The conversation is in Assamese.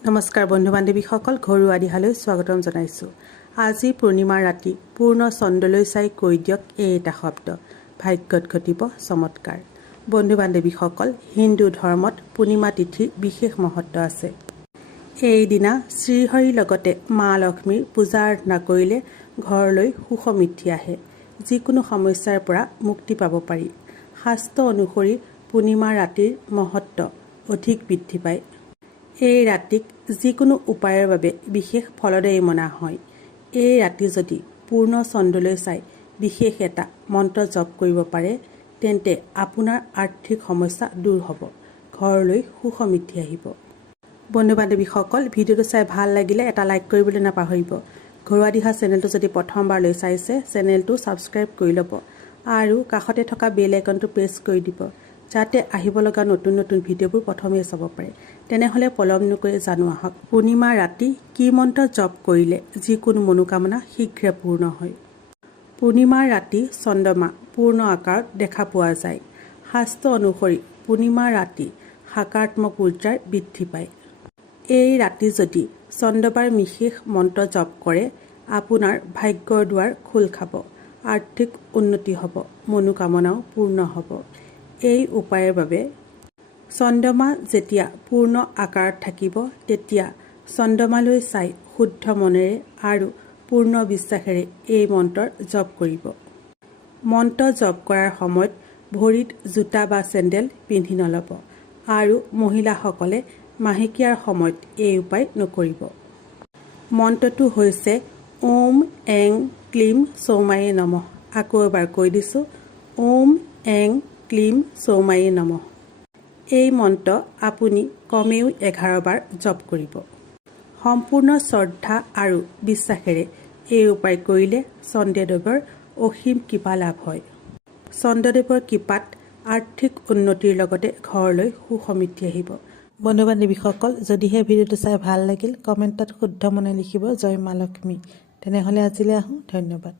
নমস্কাৰ বন্ধু বান্ধৱীসকল, ঘৰুৱা দিহালৈ স্বাগতম জনাইছোঁ। আজি পূৰ্ণিমাৰ ৰাতি পূৰ্ণ চন্দ্ৰলৈ চাই কৈ দিয়ক এই এটা শব্দ, ভাগ্যত ঘটিব চমৎকাৰ। বন্ধু বান্ধৱীসকল, হিন্দু ধৰ্মত পূৰ্ণিমা তিথিৰ বিশেষ মহত্ব আছে। এইদিনা শ্ৰীহৰিৰ লগতে মা লক্ষ্মীৰ পূজা আৰাধনা কৰিলে ঘৰলৈ সুখ সমৃদ্ধি আহে। যিকোনো সমস্যাৰ পৰা মুক্তি পাব পাৰি। শাস্ত্ৰ অনুসৰি পূৰ্ণিমাৰ ৰাতিৰ মহত্ব অধিক বৃদ্ধি পায়। এই ৰাতিক যিকোনো উপায়ৰ বাবে বিশেষ ফলদায়ী মনা হয়। এই ৰাতি যদি পূৰ্ণ চন্দ্ৰলৈ চাই বিশেষ এটা মন্ত্ৰ জপ কৰিব পাৰে, তেন্তে আপোনাৰ আৰ্থিক সমস্যা দূৰ হ'ব, ঘৰলৈ সুখ সমৃদ্ধি আহিব। বন্ধু বান্ধৱীসকল, ভিডিঅ'টো চাই ভাল লাগিলে এটা লাইক কৰিবলৈ নাপাহৰিব। ঘৰুৱা দিহা চেনেলটো যদি প্ৰথমবাৰলৈ চাইছে, চেনেলটো ছাবস্ক্ৰাইব কৰি ল'ব আৰু কাষতে থকা বেল আইকনটো প্ৰেছ কৰি দিব, যাতে আহিব লগা নতুন নতুন ভিডিঅ'বোৰ প্ৰথমেই চাব পাৰে। তেনেহ'লে পলম নকৰি জানো আহক, পূৰ্ণিমাৰ ৰাতি কি মন্ত্ৰ জপ কৰিলে যিকোনো মনোকামনা শীঘ্ৰে পূৰ্ণ হয়। পূৰ্ণিমাৰ ৰাতি চন্দ্ৰমা পূৰ্ণ আকাৰত দেখা পোৱা যায়। শাস্ত্ৰ অনুসৰি পূৰ্ণিমাৰ ৰাতি সাকাৰাত্মক ঊৰ্জাৰ বৃদ্ধি পায়। এই ৰাতি যদি চন্দ্ৰমাৰ বিশেষ মন্ত্ৰ জপ কৰে, আপোনাৰ ভাগ্যৰ দুৱাৰ খোল খাব, আৰ্থিক উন্নতি হ'ব, মনোকামনাও পূৰ্ণ হ'ব। এই উপায়ৰ বাবে চন্দ্ৰমা যেতিয়া পূৰ্ণ আকাৰত থাকিব, তেতিয়া চন্দ্ৰমালৈ চাই শুদ্ধ মনেৰে আৰু পূৰ্ণ বিশ্বাসেৰে এই মন্ত্ৰ জপ কৰিব। মন্ত্ৰ জপ কৰাৰ সময়ত ভৰিত জোতা বা চেণ্ডেল পিন্ধি নল'ব আৰু মহিলাসকলে মাহেকীয়াৰ সময়ত এই উপায় নকৰিব। মন্ত্ৰটো হৈছে ওম এং ক্লীম চৌমায়ে নমঃ। আকৌ এবাৰ কৈ দিছোঁ, ওম এং ক্লীম চৌমায়ে নমঃ। এই মন্ত্ৰ আপুনি কমেও 11 বাৰ জপ কৰিব। সম্পূৰ্ণ শ্ৰদ্ধা আৰু বিশ্বাসেৰে এই উপায় কৰিলে চন্দ্ৰদেৱৰ অসীম কৃপা লাভ হয়। চন্দ্ৰদেৱৰ কৃপাত আৰ্থিক উন্নতিৰ লগতে ঘৰলৈ সুখ সমৃদ্ধি আহিব। বন্ধু বান্ধৱীসকল, যদিহে ভিডিঅ'টো চাই ভাল লাগিল, কমেণ্টত শুদ্ধ মনে লিখিব জয় মা লক্ষ্মী। তেনেহ'লে আজিলৈ আহোঁ, ধন্যবাদ।